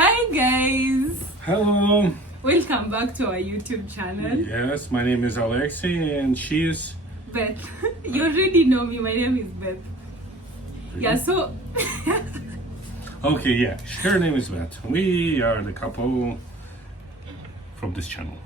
Hi guys! Hello. Welcome back to our YouTube channel. Yes, my name is Alexi and she is... Beth. You already know me, my name is Beth. Yeah, so Okay, yeah, her name is Beth. We are the couple from this channel.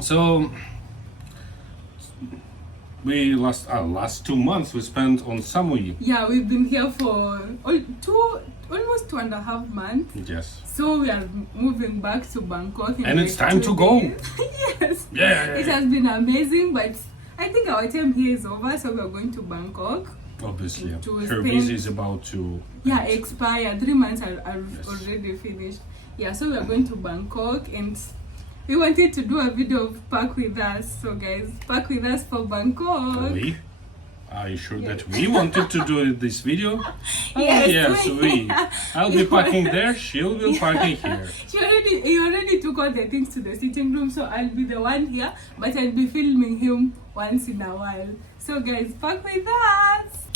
So, we last 2 months we spent on Samui. yeah, we've been here for almost 2.5 months. Yes. So we are moving back to Bangkok in And it's like time 2 to go. days. Yes. Yeah. It has been amazing, but I think our time here is over, so we are going to Bangkok. Obviously, To her spend- visa is about to... Yeah, expire. 3 months are Yes. already finished. Yeah, so we are going to Bangkok and we wanted to do a video of Pack With Us. So guys, pack with us for Bangkok. We? Are you sure that we wanted to do this video? Yes, we. I'll be parking there, she'll be parking here. He already took all the things to the sitting room, so I'll be the one here, but I'll be filming him once in a while. So guys, pack with us.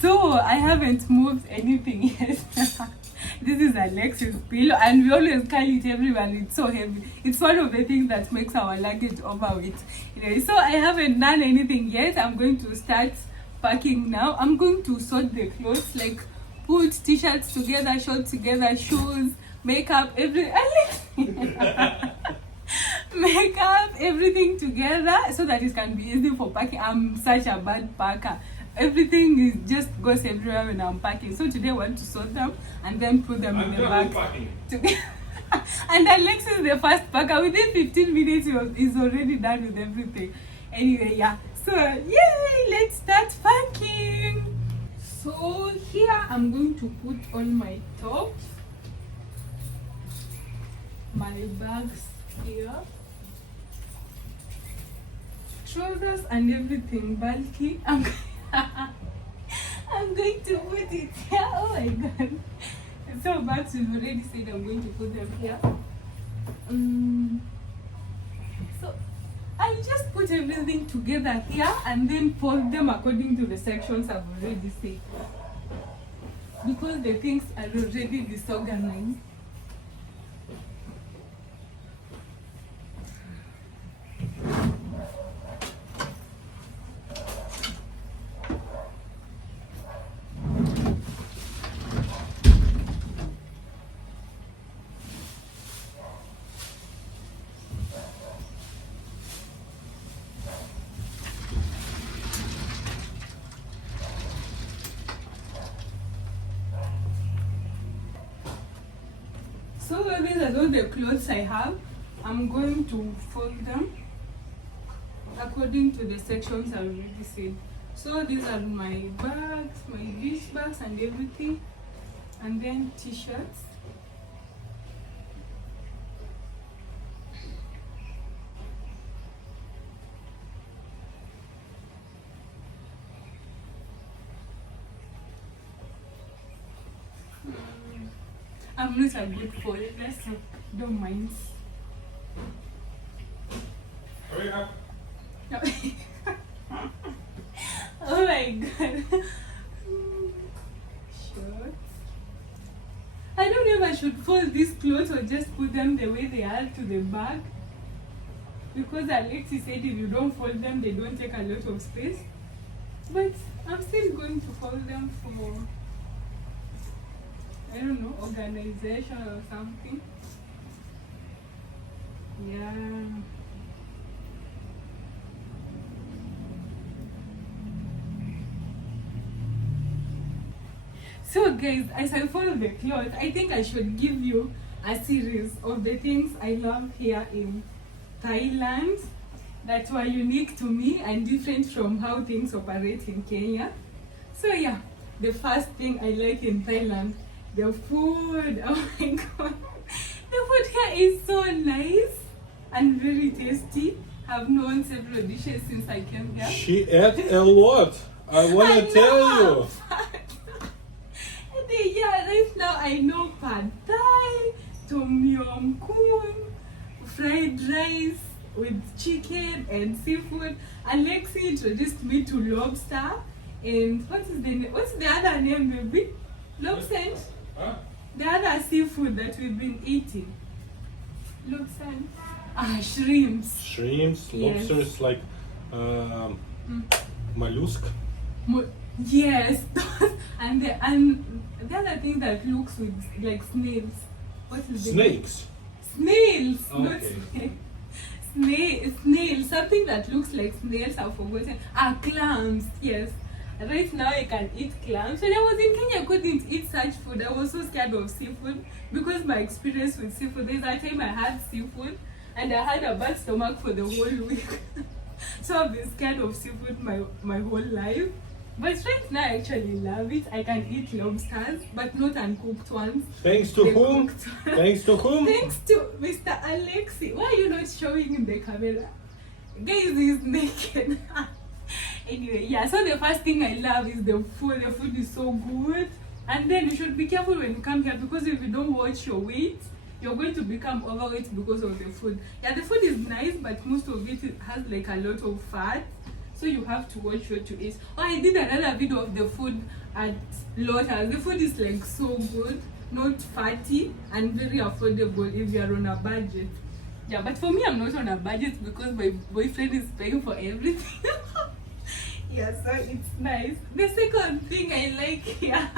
So I haven't moved anything yet. This is Alex's pillow, and we always carry it everywhere. It's so heavy. It's one of the things that makes our luggage overweight. Anyway, so I haven't done anything yet. I'm going to start packing now. I'm going to sort the clothes, like put t-shirts together, shorts together, shoes, makeup, makeup, everything together so that it can be easy for packing. I'm such a bad packer. Everything is just goes everywhere when I'm packing. So today I want to sort them and then put them in the bag. And Alex is the first packer. Within 15 minutes he's already done with everything. Anyway, yeah. So yay! Let's start packing. So here I'm going to put all my tops, my bags here, trousers and everything bulky. I'm going to put it here. Oh my god. So bags we've already said I'm going to put them here. So I just put everything together here and then fold them according to the sections I've already said. Because the things are already disorganized. So these are all the clothes I have. I'm going to fold them according to the sections I already said. So these are my bags, my beach bags and everything. And then t-shirts. I'm not a good folder, so don't mind. Hurry up. Oh my god. Shorts. I don't know if I should fold these clothes or just put them the way they are to the bag. Because Alexi said if you don't fold them, they don't take a lot of space. But I'm still going to fold them for, I don't know, organization or something. Yeah. So guys, as I fold the clothes, I think I should give you a series of the things I love here in Thailand that were unique to me and different from how things operate in Kenya. So yeah, the first thing I like in Thailand, the food. Oh my god. The food here is so nice and very tasty. I've known several dishes since I came here. She ate a lot. I wanna tell you. Yeah, right now I know pad thai, tom yum goong, fried rice with chicken and seafood. Alexi introduced me to lobster and what's the other name, baby? Lobster. Huh? the other seafood that we've been eating. Looks and shrimps. Shrimps, Yes. lobsters, like mollusk. Yes, and the other thing that looks with like snails. What is it? Snakes. Snails, not Okay. snails. Something that looks like snails. I've forgotten. Clams. Yes. Right now I can eat clams. When I was in Kenya, I couldn't eat such food. I was so scared of seafood because my experience with seafood. There's a time I had seafood and I had a bad stomach for the whole week. So I've been scared of seafood my whole life. But right now I actually love it. I can eat lobsters, but not uncooked ones. Thanks to The whom? cooked ones. Thanks to whom? Thanks to Mr. Alexi. Why are you not showing in the camera? Guys, he's naked. Anyway, yeah, so the first thing I love is the food. The food is so good. And then you should be careful when you come here because if you don't watch your weight, you're going to become overweight because of the food. Yeah, the food is nice, but most of it has like a lot of fat. So you have to watch what you eat. Oh, I did another video of the food at Lotus. The food is like so good, not fatty, and very affordable if you are on a budget. Yeah, but for me, I'm not on a budget because my boyfriend is paying for everything. Yeah, so it's nice. The second thing I like here,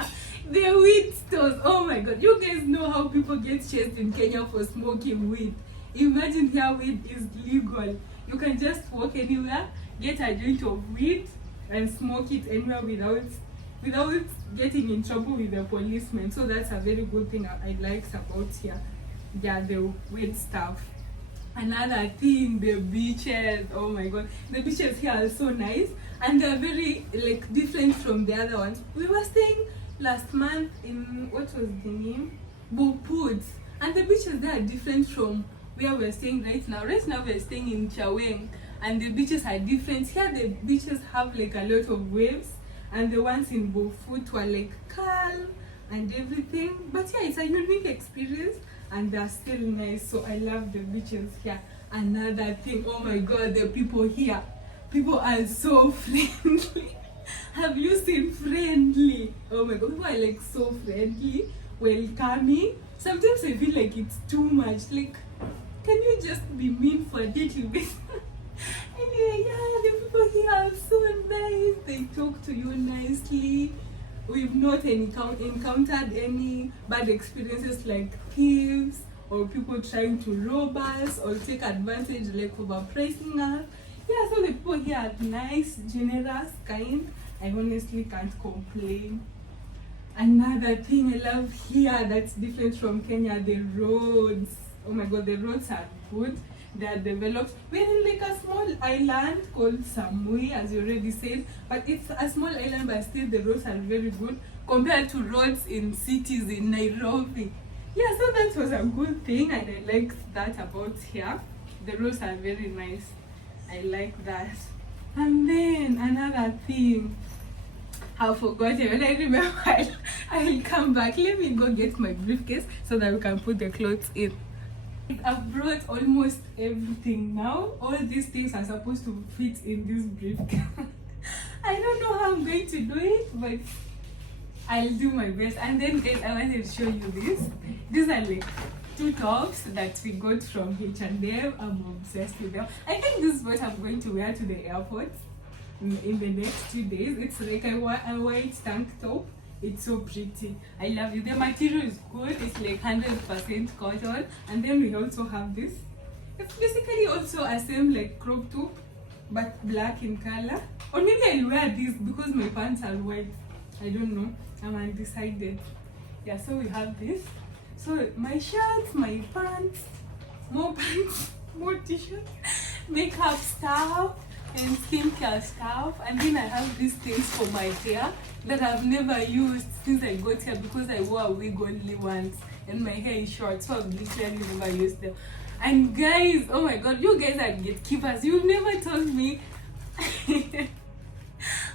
the weed stores. Oh my god, you guys know how people get chased in Kenya for smoking weed. Imagine here weed is legal. You can just walk anywhere, get a joint of weed and smoke it anywhere without getting in trouble with the policeman. So that's a very good thing I liked about here. Yeah, the weed stuff. Another thing, the beaches. Oh my god, the beaches here are so nice and they're very like different from the other ones. We were staying last month in, what was the name, Boput, and the beaches there are different from where we're staying right now. Right now we're staying in Chaweng and the beaches are different. Here the beaches have like a lot of waves and the ones in Boput were like calm and everything. But yeah, it's a unique experience and they're still nice. So I love the beaches here. Another thing, oh my god, the people here. People are so friendly. Have you seen friendly? Oh my god, people are like so friendly, welcoming. Sometimes I feel like it's too much. Like, can you just be mean for a little bit? Anyway, yeah, the people here are so nice. They talk to you nicely. We've not encountered any bad experiences like thieves or people trying to rob us or take advantage, like overpricing us. Yeah, so the people here are nice, generous, kind. I honestly can't complain. Another thing I love here that's different from Kenya, the roads. Oh my god, the roads are good. They are developed. We're in like a small island called Samui, as you already said, but it's a small island, but still the roads are very good compared to roads in cities in Nairobi. Yeah, so that was a good thing and I liked that about here. The roads are very nice. I like that. And then another thing, I forgot it. When I remember, I'll come back. Let me go get my briefcase so that we can put the clothes in. I've brought almost everything now. All these things are supposed to fit in this briefcase. I don't know how I'm going to do it, but I'll do my best. And then guys, I wanted to show you this. These are like 2 tops that we got from H&M. I'm obsessed with them. I think this is what I'm going to wear to the airport in the next 2 days. It's like a white tank top. It's so pretty. I love it. The material is good. It's like 100% cotton. And then we also have this. It's basically also a same like crop top, but black in color. Or maybe I'll wear this because my pants are white. I don't know. I'm undecided. Yeah, so we have this. So my shirts, my pants, more t-shirts, makeup stuff, and skincare stuff. And then I have these things for my hair that I've never used since I got here because I wore a wig only once and my hair is short, so I've literally never used them. And guys, oh my god, you guys are gatekeepers. You've never told me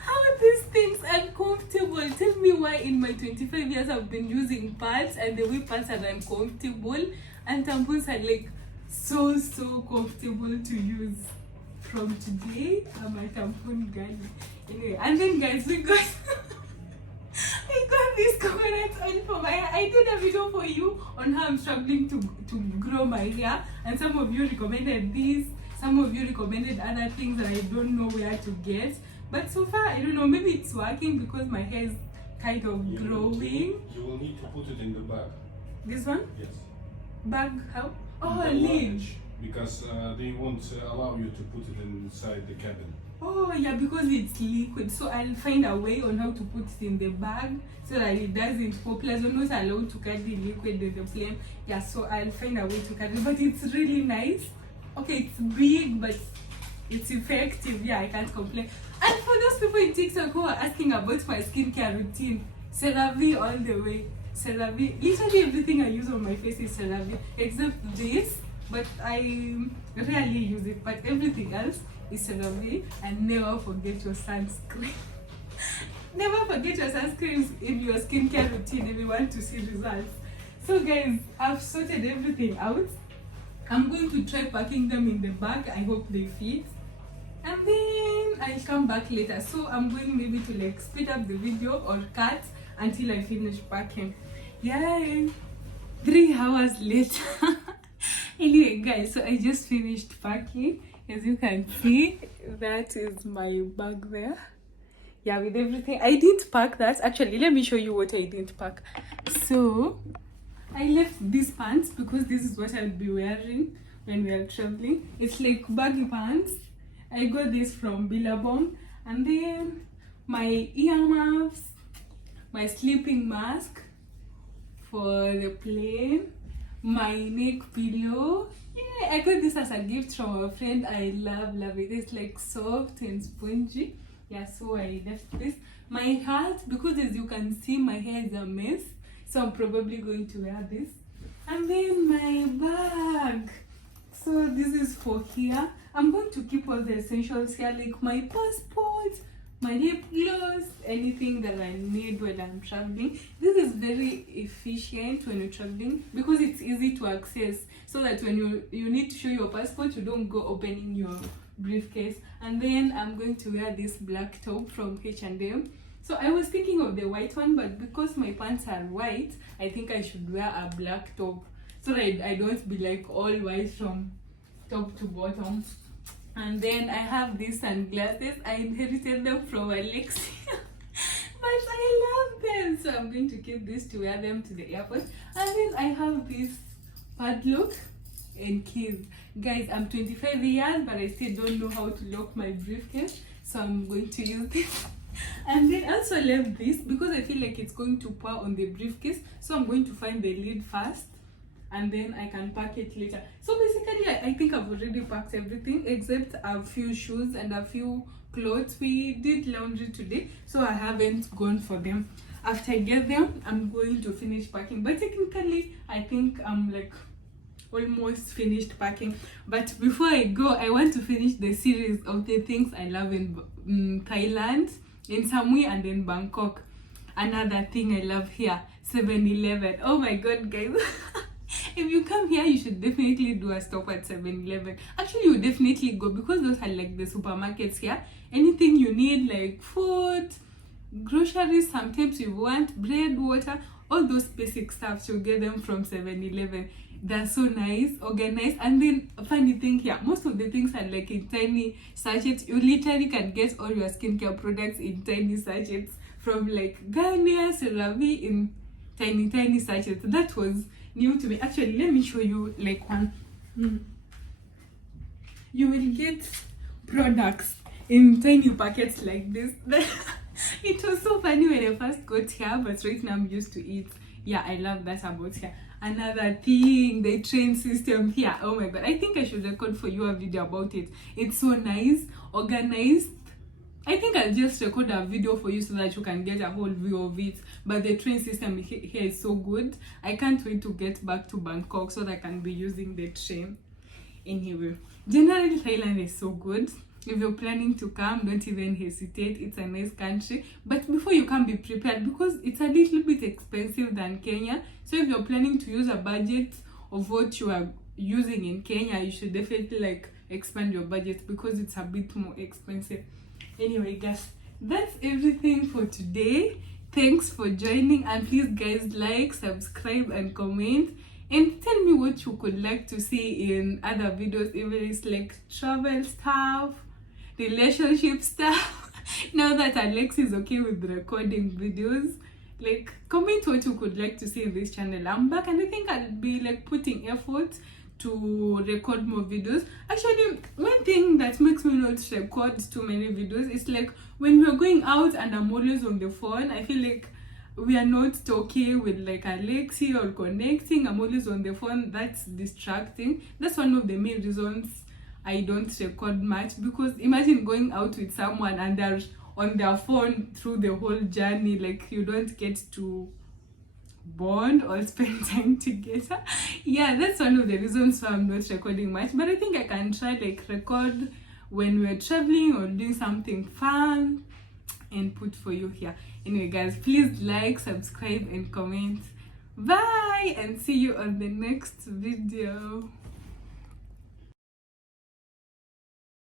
how these things are comfortable. Tell me why in my 25 years I've been using pads and the way pads are uncomfortable and tampons are like so comfortable to use. From today, I'm a tampon girl. Anyway, and then guys, we got have this coconut oil for my hair. I did a video for you on how I'm struggling to grow my hair, and some of you recommended this, some of you recommended other things that I don't know where to get. But so far, I don't know, maybe it's working because my hair is kind of growing. You will need to put it in the bag. This one? Yes. Bag, how? Oh, The lid. luggage, because they won't allow you to put it inside the cabin. Oh yeah, because it's liquid, so I'll find a way on how to put it in the bag so that it doesn't pop. Plus, you're not allowed to carry liquid in the plane. Yeah, so I'll find a way to carry it. But it's really nice. Okay, it's big, but it's effective. Yeah, I can't complain. And for those people in TikTok who are asking about my skincare routine, CeraVe all the way. CeraVe. Literally everything I use on my face is CeraVe, except this. But I rarely use it. But everything else is CeraVe. And never forget your sunscreen. Never forget your sunscreen in your skincare routine if you want to see results. So guys, I've sorted everything out. I'm going to try packing them in the bag. I hope they fit. And then I'll come back later. So I'm going maybe to like speed up the video or cut until I finish packing. Yay! 3 hours later. Anyway guys, so I just finished packing. As you can see, that is my bag there. Yeah, with everything. I didn't pack that. Actually, let me show you what I didn't pack. So I left these pants because this is what I'll be wearing when we are traveling. It's like baggy pants. I got this from Billabong. And then my earmuffs, my sleeping mask for the plane, my neck pillow. Yeah, I got this as a gift from a friend. I love it. It's like soft and spongy. Yeah, so I left this. My hat, because as you can see, my hair is a mess. So I'm probably going to wear this. And then my bag. So this is for here. I'm going to keep all the essentials here, like my passport, my lip gloss, anything that I need when I'm traveling. This is very efficient when you're traveling because it's easy to access, so that when you need to show your passport, you don't go opening your briefcase. And then I'm going to wear this black top from H&M. So I was thinking of the white one, but because my pants are white, I think I should wear a black top so that I don't be like all white from top to bottom. And then I have these sunglasses. I inherited them from Alexia. But I love them. So I'm going to keep this to wear them to the airport. And then I have this padlock and keys. Guys, I'm 25 years, but I still don't know how to lock my briefcase. So I'm going to use this. And then I also left this because I feel like it's going to pour on the briefcase. So I'm going to find the lid first, and then I can pack it later. So basically, I think I've already packed everything except a few shoes and a few clothes. We did laundry today, so I haven't gone for them. After I get them, I'm going to finish packing. But technically, I think I'm like almost finished packing. But before I go, I want to finish the series of the things I love in Thailand, in Samui, and in Bangkok. Another thing I love here, 7-Eleven. Oh my god, guys. If you come here, you should definitely do a stop at 7-Eleven. Actually, you definitely go because those are like the supermarkets here. Anything you need, like food, groceries, sometimes you want bread, water, all those basic stuff, you'll get them from 7-Eleven. They're so nice, organized. And then funny thing here, most of the things are like in tiny sachets. You literally can get all your skincare products in tiny sachets, from like Garnier, CeraVe in tiny sachets. That was new to me. Actually, let me show you like one. You will get products in tiny packets like this. It was so funny when I first got here, but right now I'm used to it. Yeah, I love that about here. Another thing, the train system here. Oh my god, I think I should record for you a video about it. It's so nice, organized. I think I'll just record a video for you so that you can get a whole view of it. But the train system here is so good. I can't wait to get back to Bangkok so that I can be using the train. Anyway, generally Thailand is so good. If you're planning to come, don't even hesitate. It's a nice country. But before you come, be prepared because it's a little bit expensive than Kenya. So if you're planning to use a budget of what you are using in Kenya, you should definitely like expand your budget because it's a bit more expensive. Anyway, guys, that's everything for today. Thanks for joining, and please guys, like, subscribe and comment, and tell me what you could like to see in other videos, even it's like travel stuff, relationship stuff. Now that Alex is okay with recording videos, like, comment what you could like to see in this channel. I'm back, and I think I'll be like putting effort to record more videos. Actually, one thing that makes me not record too many videos is like when we're going out and I'm always on the phone. I feel like we are not talking with like Alexi or connecting. I'm always on the phone. That's distracting. That's one of the main reasons I don't record much, because imagine going out with someone and they're on their phone through the whole journey. Like, you don't get to bond or spend time together. Yeah, that's one of the reasons why I'm not recording much, but I think I can try like record when we're traveling or doing something fun and put for you here. Anyway guys, please like, subscribe and comment. Bye, and see you on the next video.